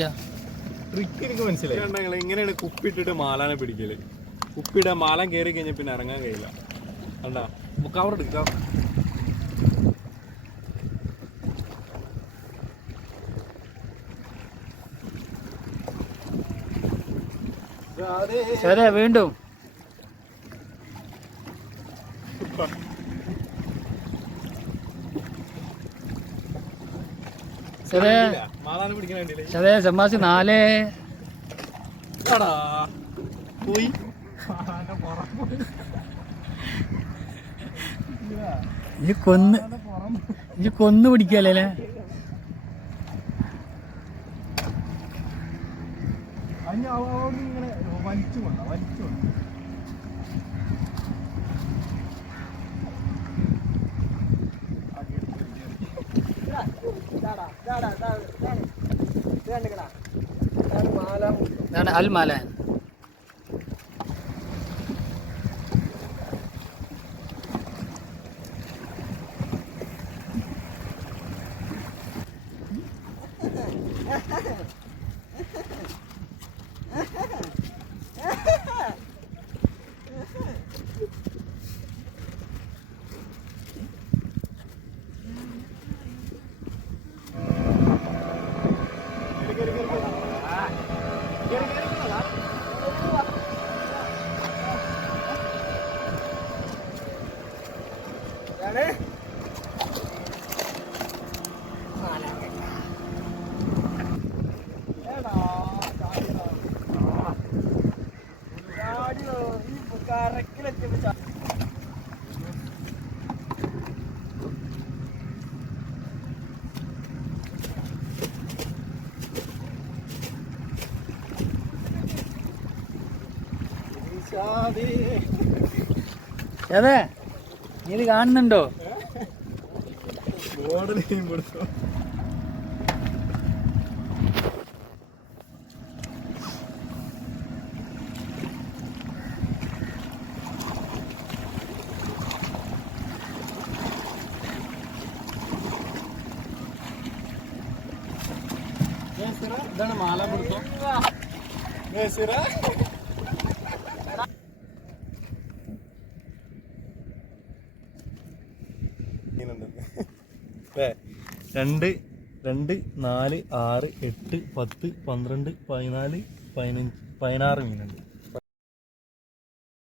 Trick എനിക്ക് മനസ്സിലായി. ഇങ്ങനെയാണ് കുപ്പിട്ടിട്ട് മാലാനെ പിടിക്കല്. കുപ്പിയുടെ മാലം കയറി കഴിഞ്ഞാൽ പിന്നെ ഇറങ്ങാൻ കഴിയില്ല. കണ്ടാ കവർ എടുക്കാം. വീണ്ടും മാലാനെ പിടിക്കാൻ ഷമാസി 4 പോയി. ഇജ്ജ് കൊന്നു പിടിക്കല്ലേ? ഇങ്ങനെ വലിച്ചു കൊണ്ട ഇതാണ് അൽ മാലാൻ. അതെ നീ ഇത് കാണുന്നുണ്ടോ? ഇതാണ് മാല പിടുത്തം. രണ്ട് 2 4 6 8 10 12 14 15 16 മീനുണ്ട്.